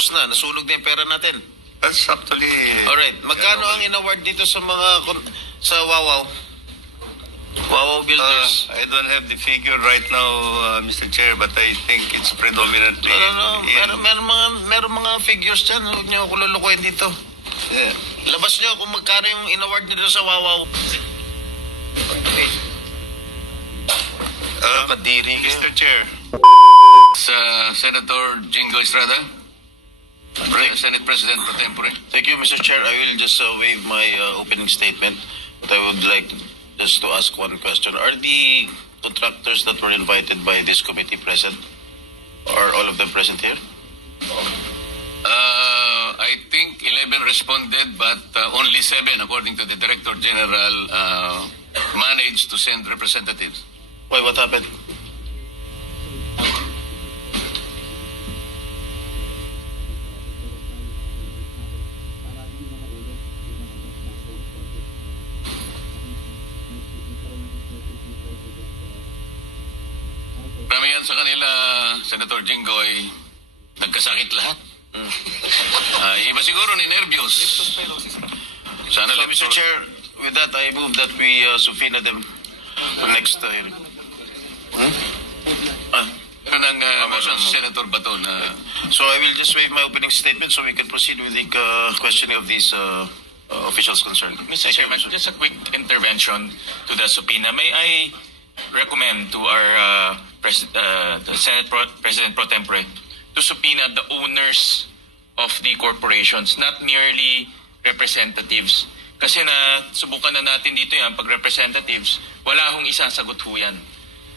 Tapos na, nasunog na yung pera natin. That's actually... Alright, magkano ang in-award dito sa mga, sa Wawaw? Wawaw Builders? I don't have the figure right now, Mr. Chair, but I think it's predominantly... Meron mga figures dyan. Huwag niyo ako lulukuhin dito. Yeah. Labas niyo kung magkano yung in-award dito sa Wawaw. Kadiri kayo. Mr. Chair. Senator Jingo Estrada, Senate President pro tempore. Thank you, Mr. Chair. I will just waive my opening statement, but I would like just to ask one question. Are the contractors that were invited by this committee present? Are all of them present here? I think 11 responded, but only 7, according to the Director General, managed to send representatives. Why, what happened? Marami yan sa kanila, Senator Jinggoy, nagkasakit lahat. Iba siguro ni nervyos. Sana So, Mr. Chair, with that, I move that we subpoena them for next hearing. ng motion si Senator Bato na... So I will just waive my opening statement so we can proceed with the questioning of these officials concerned. Mr. Chairman, just a quick intervention to the subpoena. May I recommend to our the Senate President Pro Tempore to subpoena the owners of the corporations, not merely representatives. Kasi na subukan na natin dito yan, pag representatives, wala hong isasagot ho yan.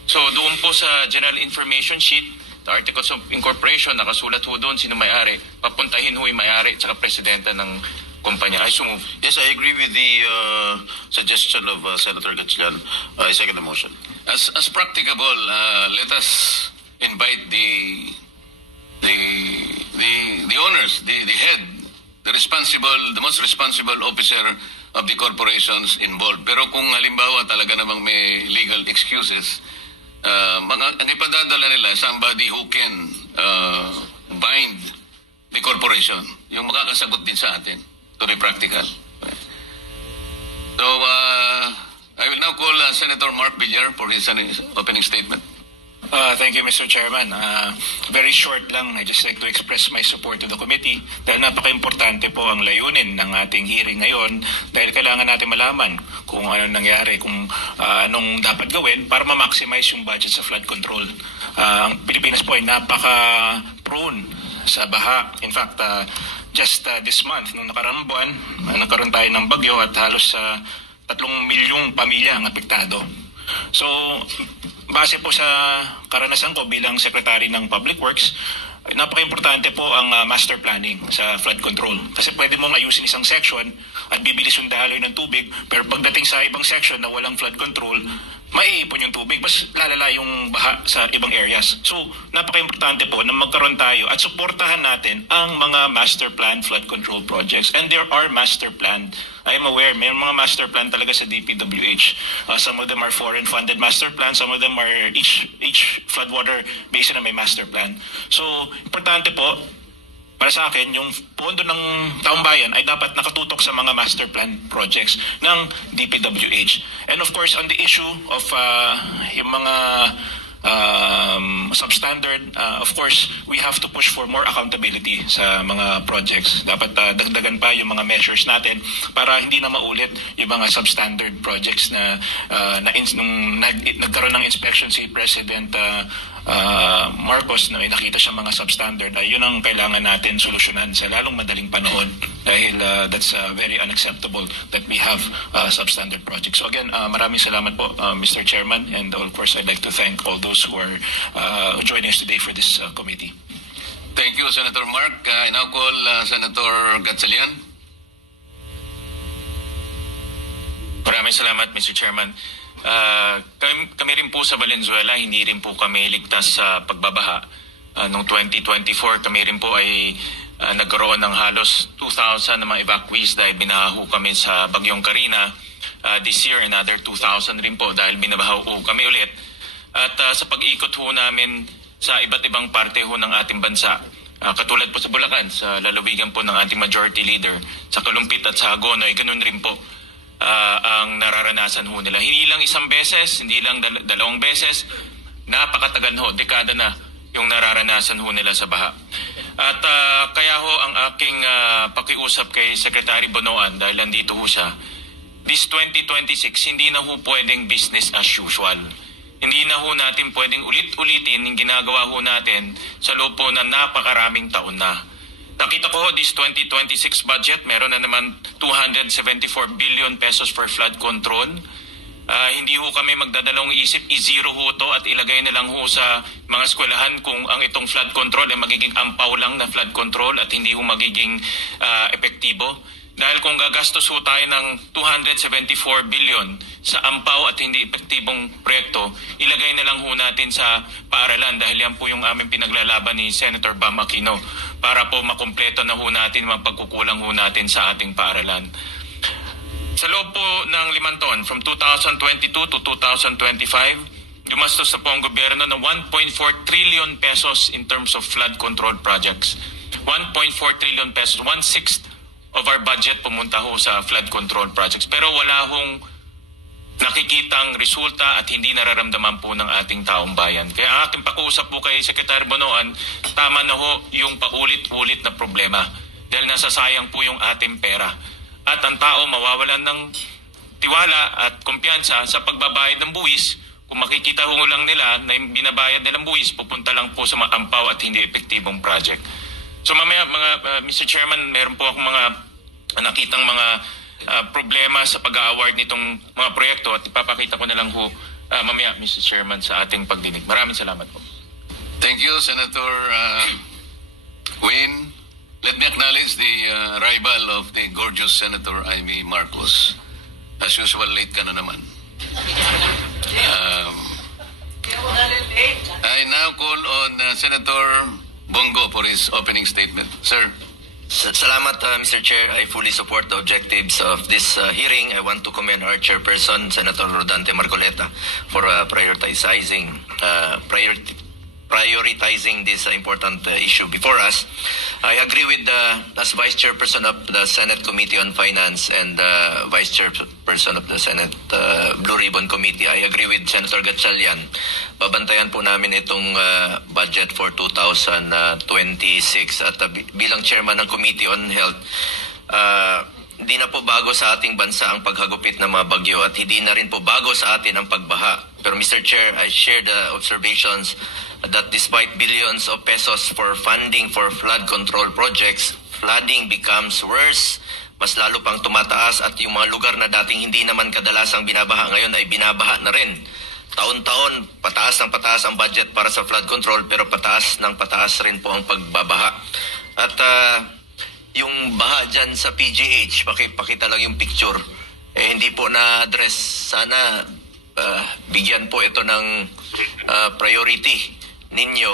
So doon po sa General Information Sheet, the Articles of Incorporation, nakasulat ho doon sino may-ari. Papuntahin ho yung may-ari at saka presidenta ng kumpanya. I so move. Yes, I agree with the suggestion of Senator Gatchalian. I second the motion. As practicable, let us invite the owners, the head, the most responsible officer of the corporations involved. Pero kung halimbawa talaga namang may legal excuses, ang ipadadala nila, somebody who can bind the corporation, yung makakasagot din sa atin, to be practical. So, I will now call Senator Mark Villar for his opening statement. Thank you, Mr. Chairman. Very short lang, I just like to express my support to the committee dahil napaka-importante po ang layunin ng ating hearing ngayon dahil kailangan natin malaman kung ano nangyari, kung anong dapat gawin para ma-maximize yung budget sa flood control. Ang Pilipinas po ay napaka-prone sa baha. In fact, just this month, nung nakaraang buwan, nagkaroon tayo ng bagyo at halos 3 milyong pamilya ang apektado. So, base po sa karanasan ko bilang Secretary ng Public Works, napaka-importante po ang master planning sa flood control. Kasi pwede mong ayusin isang section at bibilis yung daloy ng tubig, pero pagdating sa ibang section na walang flood control, maiipon yung tubig, mas lalala yung baha sa ibang areas. So, napaka-importante po na magkaroon tayo at suportahan natin ang mga master plan flood control projects. And there are master plan. I am aware, may mga master plan talaga sa DPWH. Some of them are foreign-funded master plan, some of them are each floodwater basin na may master plan. So, importante po, para sa akin, yung pondo ng taong bayan ay dapat nakatutok sa mga master plan projects ng DPWH. And of course, on the issue of yung mga substandard, of course, we have to push for more accountability sa mga projects. Dapat dagdagan pa yung mga measures natin para hindi na maulit yung mga substandard projects na nung nagkaroon ng inspection si President Marcos na may nakita siya mga substandard, yun ang kailangan natin solusyonan sa lalong madaling panahon dahil that's very unacceptable that we have substandard projects. So again, maraming salamat po Mr. Chairman, and of course I'd like to thank all those who are joining us today for this committee. Thank you, Senator Mark. I now call Senator Gatchalian. Maraming salamat, Mr. Chairman. Kami rin po sa Valenzuela, hindi rin po kami ligtas sa pagbabaha. Noong 2024, kami rin po ay nagkaroon ng halos 2,000 na mga evacuees dahil binaho kami sa Bagyong Karina. This year, another 2,000 rin po dahil binabaho kami ulit. At sa pag-ikot ho namin sa iba't ibang parte ho ng ating bansa, Katulad po sa Bulacan, sa lalawigan po ng ating majority leader, sa Kalumpit at sa Agonoy, ganun rin po ang nararanasan ho nila. Hindi lang isang beses, hindi lang dalawang beses, napakatagal ho, dekada na yung nararanasan ho nila sa baha. At kaya ho ang aking pakiusap kay Secretary Bonoan, dahil nandito ho siya, this 2026, hindi na ho pwedeng business as usual. Hindi na ho natin pwedeng ulit-ulitin yung ginagawa ho natin sa loob po na napakaraming taon na. Nakita ko ho, this 2026 budget, meron na naman 274 billion pesos for flood control. Hindi ho kami magdadalawang isip, i-zero ho to at ilagay na lang ho sa mga eskwelahan kung ang itong flood control ay magiging ampaw lang na flood control at hindi ho magiging epektibo. Dahil kung gagastos ho tayo ng 274 billion sa ampaw at hindi epektibong proyekto, ilagay na lang ho natin sa paaralan dahil yan po yung aming pinaglalaban ni Senator Bam Aquino para po makumpleto na ho natin mga pagkukulang ho natin sa ating paaralan. Sa loob po ng 5 taon, from 2022 to 2025, gumastos na po ang gobyerno ng 1.4 trillion pesos in terms of flood control projects. 1.4 trillion pesos, 1/6 of our budget pumunta ho sa flood control projects. Pero wala hong nakikitang resulta at hindi nararamdaman po ng ating taong bayan. Kaya ang aking pakiusap po kay Secretary Bonoan, tama na ho yung paulit-ulit na problema dahil nasasayang po yung ating pera. At ang tao mawawalan ng tiwala at kumpiyansa sa pagbabayad ng buwis. Kung makikita ho lang nila na yung binabayad nilang buwis, pupunta lang po sa mga ampaw at hindi epektibong project. So mamaya, Mr. Chairman, meron po akong mga nakitang mga problema sa pag-award nitong mga proyekto at ipapakita ko na lang ho mamaya, Mr. Chairman, sa ating pagdinig. Maraming salamat po. Thank you, Senator Win. Let me acknowledge the arrival of the gorgeous Senator Amy Marcos. As usual, late ka na naman. I now call on Senator Bongo for his opening statement. Sir. Salamat, Mr. Chair. I fully support the objectives of this hearing. I want to commend our chairperson, Senator Rodante Marcoleta, for prioritizing this important issue before us. I agree with as Vice Chairperson of the Senate Committee on Finance and Vice Chairperson of the Senate Blue Ribbon Committee. I agree with Senator Gatchalian. Babantayan po namin itong budget for 2026 at bilang Chairman ng Committee on Health, hindi na po bago sa ating bansa ang paghagupit ng mga bagyo at hindi na rin po bago sa atin ang pagbaha. Pero Mr. Chair, I share the observations that despite billions of pesos for funding for flood control projects, flooding becomes worse. Mas lalo pang tumataas at yung mga lugar na dating hindi naman kadalasang binabaha ngayon ay binabaha na rin. Taon-taon, pataas ng pataas ang budget para sa flood control pero pataas ng pataas rin po ang pagbabaha. At yung baha dyan sa PGH, pakita lang yung picture, hindi po na-address. Sana bigyan po ito ng priority ninyo.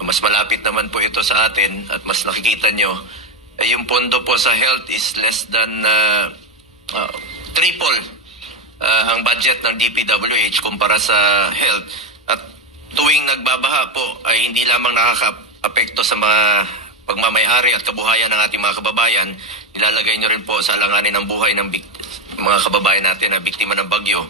Mas malapit naman po ito sa atin at mas nakikita nyo. Yung pondo po sa health is less than triple ang budget ng DPWH kumpara sa health. At tuwing nagbabaha po ay hindi lamang nakaka-apekto sa mga pagmamayari at kabuhayan ng ating mga kababayan, nilalagay nyo rin po sa alanganin ng buhay ng mga kababayan natin na biktima ng bagyo.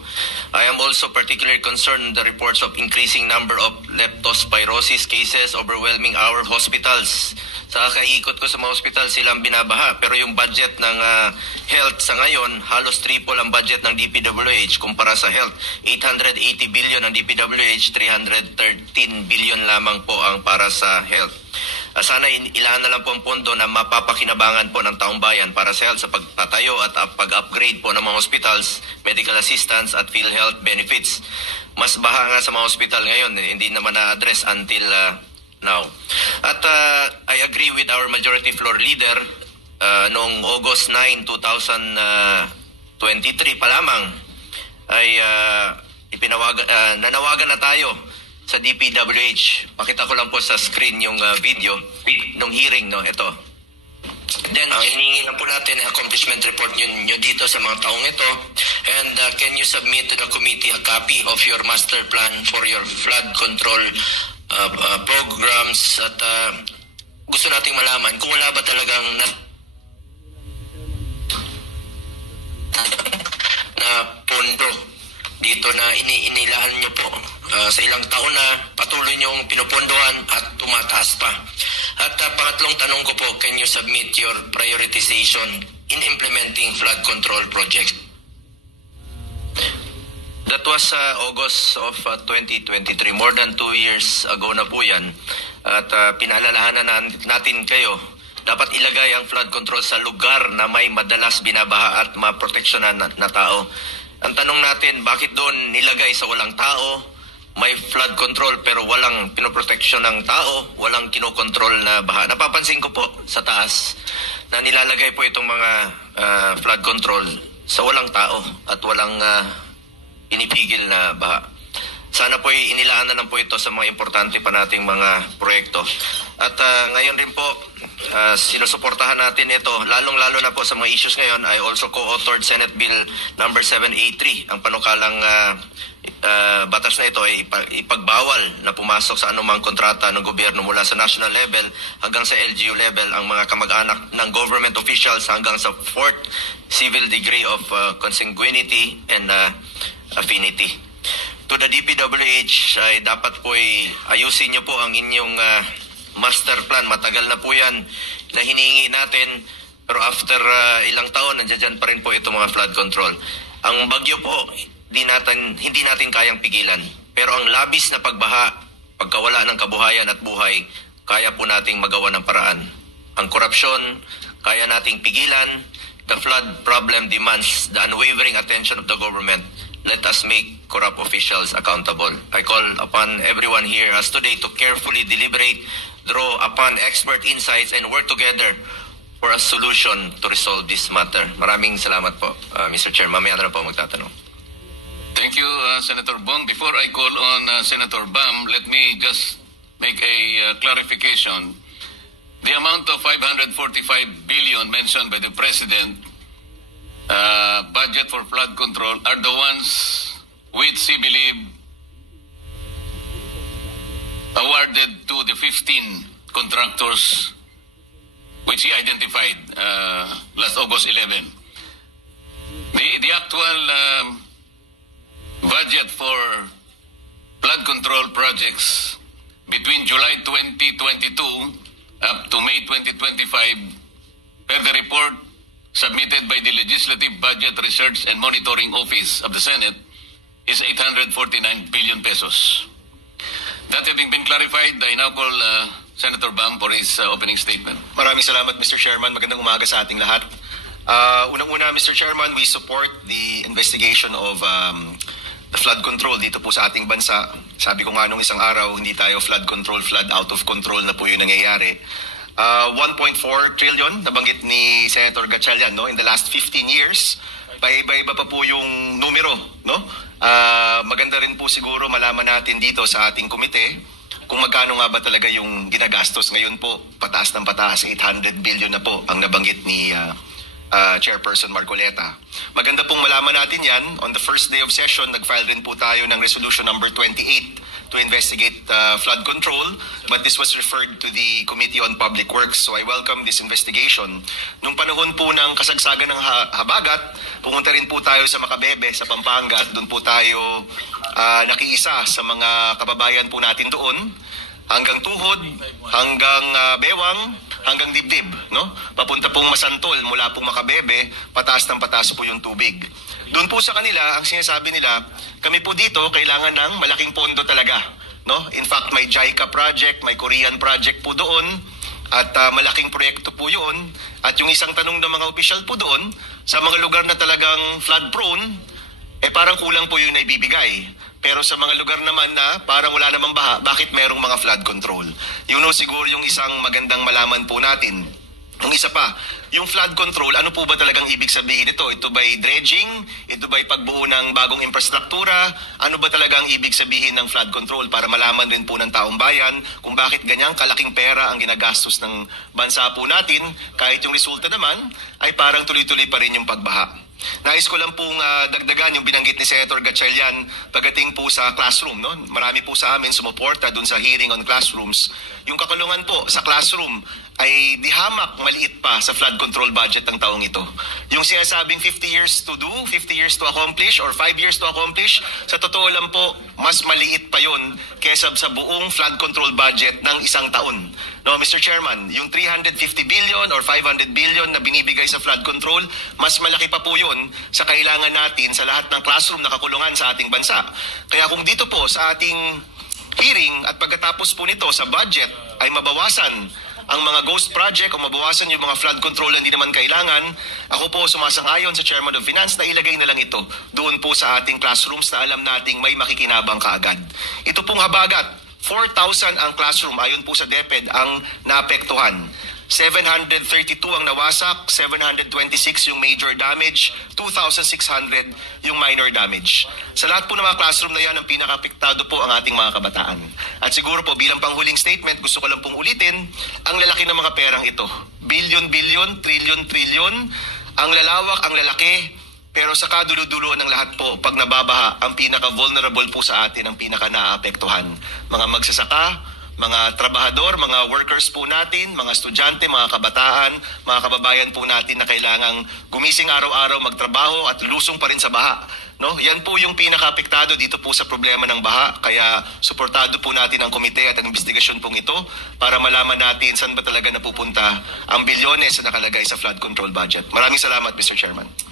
I am also particularly concerned the reports of increasing number of leptospirosis cases overwhelming our hospitals. Sa kaikot ko sa mga hospital, silang binabaha. Pero yung budget ng health sa ngayon, halos triple ang budget ng DPWH kumpara sa health. 880 billion ang DPWH, 313 billion lamang po ang para sa health. Sana ilaan na lang po ang pondo na mapapakinabangan po ng taong bayan para sa health sa pagtatayo at pag-upgrade po ng mga hospitals, medical assistance at PhilHealth benefits. Mas baha nga sa mga hospital ngayon, hindi naman na-address until now. At I agree with our majority floor leader noong August 9, 2023 pa lamang ay nanawagan na tayo sa DPWH. Pakita ko lang po sa screen yung video nung hearing, no? Ito. Then, hiningi lang po natin ang accomplishment report nyo dito sa mga taong ito. And can you submit to the committee a copy of your master plan for your flood control programs at gusto nating malaman kung wala ba talagang na pondo dito na inilahan nyo po sa ilang taon na patuloy nyong pinupondohan at tumataas pa. At pangatlong tanong ko po, can you submit your prioritization in implementing flood control projects? That was August of 2023. More than 2 years ago na po yan. At pinaalalahanan natin kayo, dapat ilagay ang flood control sa lugar na may madalas binabaha at maproteksyonan na tao. Ang tanong natin, bakit doon nilagay sa walang tao, may flood control pero walang pinoproteksyon ng tao, walang kinokontrol na baha? Napapansin ko po sa taas na nilalagay po itong mga flood control sa walang tao at walang pinipigil na baha. Sana po inilaan na lang po ito sa mga importante pa nating mga proyekto. At ngayon rin po, sinusuportahan natin ito, lalong-lalo na po sa mga issues ngayon. I also co-authored Senate Bill number 783. Ang panukalang batas na ito ay ipagbawal na pumasok sa anumang kontrata ng gobyerno mula sa national level hanggang sa LGU level ang mga kamag-anak ng government officials hanggang sa 4th civil degree of consanguinity and affinity. To the DPWH ay dapat po ayusin niyo po ang inyong master plan. Matagal na po yan na hinihingi natin, pero after ilang taon nandiyan pa rin po itong mga flood control. Ang bagyo po hindi natin kayang pigilan, pero ang labis na pagbaha, pagkawala ng kabuhayan at buhay, kaya po nating magawa ng paraan. Ang korupsyon kaya nating pigilan. The flood problem demands the unwavering attention of the government. Let us make corrupt officials accountable. I call upon everyone here as today to carefully deliberate, draw upon expert insights, and work together for a solution to resolve this matter. Maraming salamat po, Mr. Chair. Mamaya na po magtatanong. Thank you, Senator Bong. Before I call on Senator Bam, let me just make a clarification. The amount of 545 billion mentioned by the President budget for flood control are the ones which he believe awarded to the 15 contractors which he identified last August 11. The actual budget for flood control projects between July 2022 up to May 2025 per the report submitted by the Legislative Budget Research and Monitoring Office of the Senate is 849 billion pesos. That having been clarified, I now call Senator Bam for his opening statement. Maraming salamat, Mr. Chairman. Magandang umaga sa ating lahat. Unang-una, Mr. Chairman, we support the investigation of the flood control dito po sa ating bansa. Sabi ko nga nung isang araw, hindi tayo flood control, flood out of control na po yung nangyayari. 1.4 trillion, nabanggit ni Senator Gatchalian, no? In the last 15 years, paiba-iba pa po yung numero, no? Maganda rin po siguro malaman natin dito sa ating komite kung magkano nga ba talaga yung ginagastos. Ngayon po, pataas ng pataas, 800 billion na po ang nabanggit ni Chairperson Marcoleta. Maganda pong malaman natin yan. On the first day of session, nag-file rin po tayo ng resolution number 28 to investigate flood control, but this was referred to the Committee on Public Works. So I welcome this investigation. Nung panahon po ng kasagsagan ng habagat, pumunta rin po tayo sa Macabebe, sa Pampanga, at doon po tayo nakiisa sa mga kababayan po natin doon, hanggang Tuhod, hanggang Bewang, hanggang Dibdib, no? Papunta pong Masantol, mula pong Macabebe, pataas ng pataas po yung tubig. Doon po sa kanila, ang sinasabi nila, kami po dito kailangan ng malaking pondo talaga, no? In fact, may JICA project, may Korean project po doon, at malaking proyekto po yun. At yung isang tanong ng mga opisyal po doon, sa mga lugar na talagang flood prone, parang kulang po yung naibibigay. Pero sa mga lugar naman na parang wala namang baha, bakit merong mga flood control? Yun o siguro yung isang magandang malaman po natin. Yung isa pa, yung flood control, ano po ba talagang ibig sabihin ito? Ito ba'y dredging? Ito ba'y pagbuo ng bagong infrastruktura? Ano ba talagang ibig sabihin ng flood control para malaman rin po ng taong bayan kung bakit ganyang kalaking pera ang ginagastos ng bansa po natin kahit yung resulta naman ay parang tuloy-tuloy pa rin yung pagbaha. Nais ko lang pong dagdagan yung binanggit ni Senator Gatchalian pagdating po sa classroom. No? Marami po sa amin sumuporta dun sa hearing on classrooms. Yung kakulungan po sa classroom ay di hamak maliit pa sa flood control budget ng taong ito. Yung sinasabing 50 years to do, 50 years to accomplish, or 5 years to accomplish, sa totoo lang po, mas maliit pa yon kesa sa buong flood control budget ng isang taon. No, Mr. Chairman, yung 350 billion or 500 billion na binibigay sa flood control, mas malaki pa po yun sa kailangan natin sa lahat ng classroom na kakulungan sa ating bansa. Kaya kung dito po sa ating hearing at pagkatapos po nito sa budget ay mabawasan ang mga ghost project o mabawasan yung mga flood control na hindi naman kailangan, ako po sumasang-ayon sa Chairman of Finance na ilagay na lang ito doon po sa ating classrooms na alam nating may makikinabang kaagad. Ito pong habagat, 4,000 ang classroom ayon po sa DepEd ang naapektuhan. 732 ang nawasak, 726 yung major damage, 2,600 yung minor damage. Sa lahat po ng mga classroom na yan, ang pinaka-apektado po ang ating mga kabataan. At siguro po bilang panghuling statement, gusto ko lang pong ulitin, ang lalaki ng mga perang ito. Bilyon-bilyon, trilyon-trilyon, ang lalawak, ang lalaki, pero sa kadulo-dulo ng lahat po, pag nababaha, ang pinaka-vulnerable po sa atin, ang pinaka-naapektuhan. Mga magsasaka, mga trabahador, mga workers po natin, mga estudyante, mga kabataan, mga kababayan po natin na kailangang gumising araw-araw, magtrabaho at lusong pa rin sa baha. No? Yan po yung pinaka-apektado dito po sa problema ng baha. Kaya suportado po natin ang komite at ang investigasyon pong ito para malaman natin saan ba talaga napupunta ang bilyones na nakalagay sa flood control budget. Maraming salamat, Mr. Chairman.